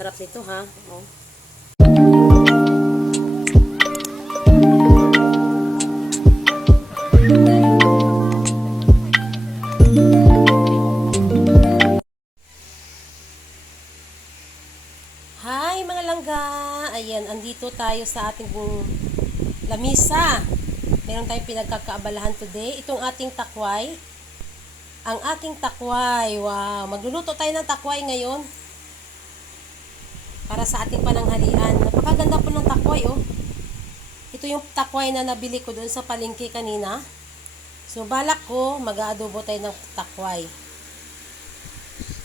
Sarap nito ha. Oh. Hi mga langga! Ayan, andito tayo sa ating lamisa. Meron tayong pinagkakaabalahan today. Itong ating takway. Ang aking takway. Wow! Magluluto tayo ng takway ngayon. Para sa ating pananghalian. Napakaganda po ng takway, oh. Ito yung takway na nabili ko doon sa palengke kanina. So, balak ko, mag-aadobo tayo ng takway.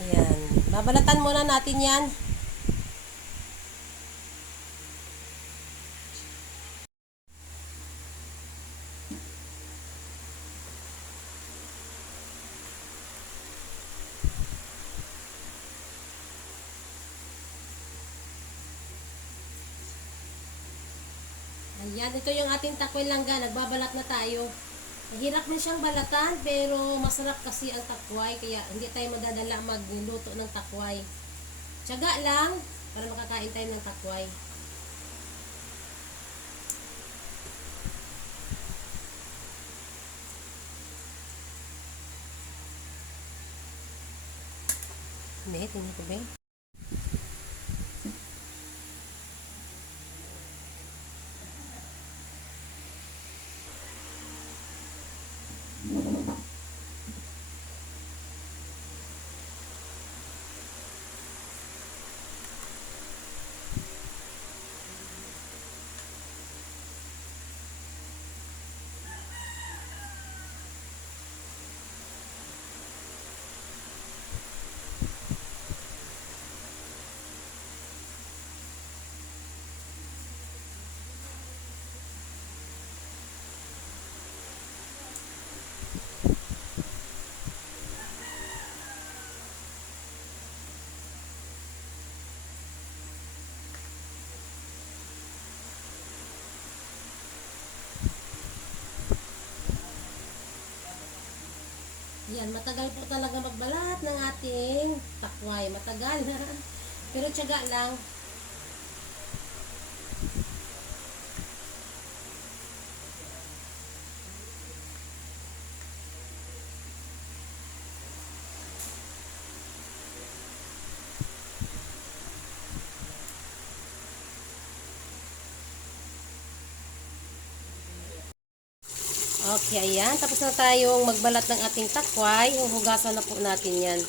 Ayan. Babalatan muna natin yan. Ayan, ito yung ating takway langga. Nagbabalat na tayo. Mahirap din siyang balatan, pero masarap kasi ang takway. Kaya hindi tayo madadala magluto ng takway. Tiyaga lang para makakain tayo ng takway. Tingnan ko ba? Yan, matagal po talaga magbalat ng ating takway. Matagal na. Pero tiyaga lang. Okay, ayan. Tapos na tayong magbalat ng ating takway. Huhugasan na po natin yan.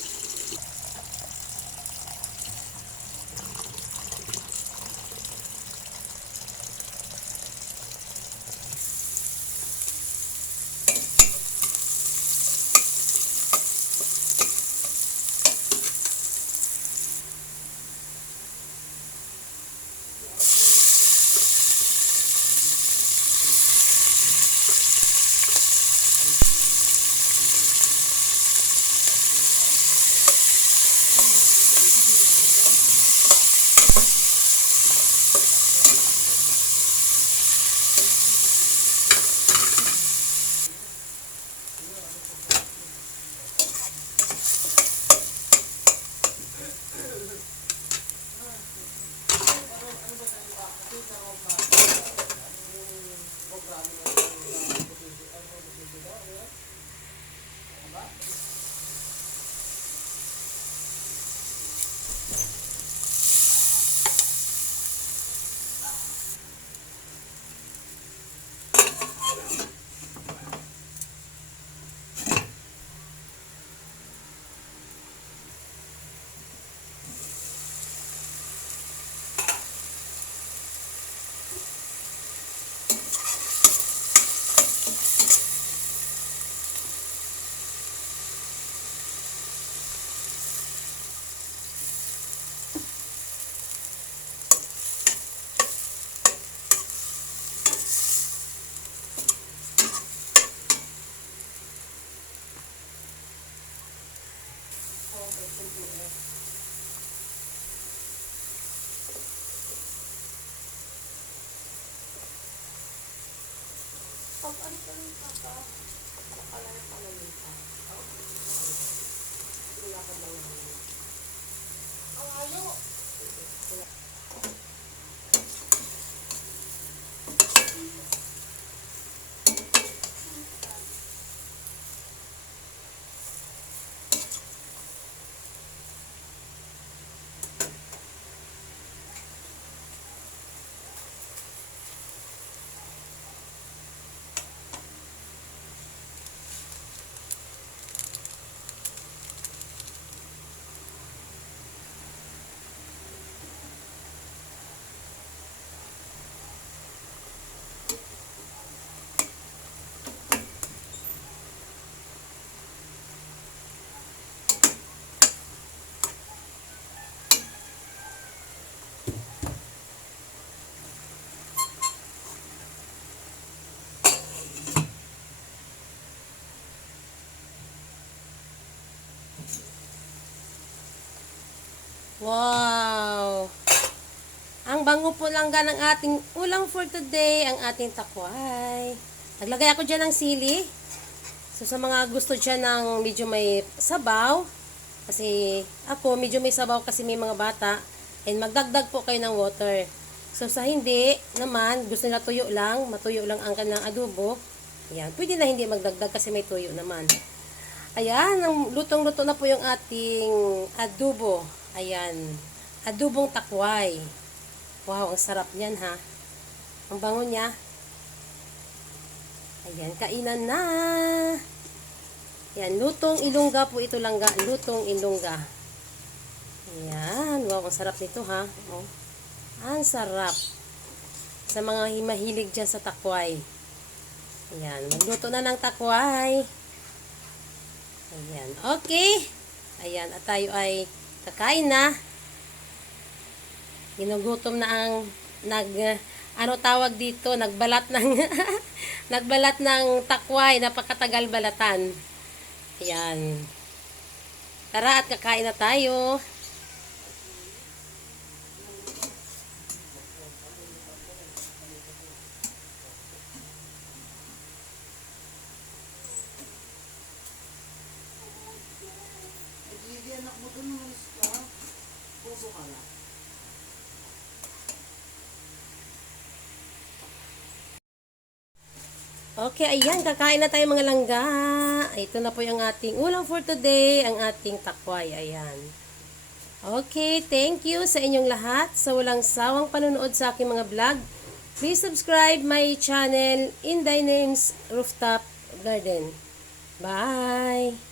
Pag-alit-alit ka pa, nakalala pa namin ka. Wala ka lang namin. Ang ayo! Wow! Ang bango po langga ng ating ulam for today, ang ating takway. Naglagay ako dyan ng sili. So, sa mga gusto dyan ng medyo may sabaw, kasi ako medyo may sabaw kasi may mga bata, and magdagdag po kayo ng water. So, sa hindi naman, gusto nila tuyo lang, matuyo lang ang kanilang adobo, ayan, pwede na hindi magdagdag kasi may tuyo naman. Ayan, lutong-luto na po yung ating adobo. Ayan, adobong takway. Wow, ang sarap niyan ha. Ang bango niya. Ayan, kainan na. Ayan, lutong ilongga po ito langga. Lutong ilongga. Ayan, wow, ang sarap nito ha. Oh, ang sarap. Sa mga mahilig dyan sa takway. Ayan, magluto na ng takway. Ayan, okay. Ayan, at tayo ay kakain na. Ginugutom na ang ano tawag dito, nagbalat ng nagbalat ng takway, napakatagal balatan. Ayan. Tara at kakain na tayo. Anak mo doon ng ka, puso ka na. Okay, ayan, kakain na tayo mga langga. Ito na po yung ating ulam for today, ang ating takway. Ayan. Okay, thank you sa inyong lahat sa walang sawang panonood sa aking mga vlog. Please subscribe my channel, Inday Names Rooftop Garden. Bye!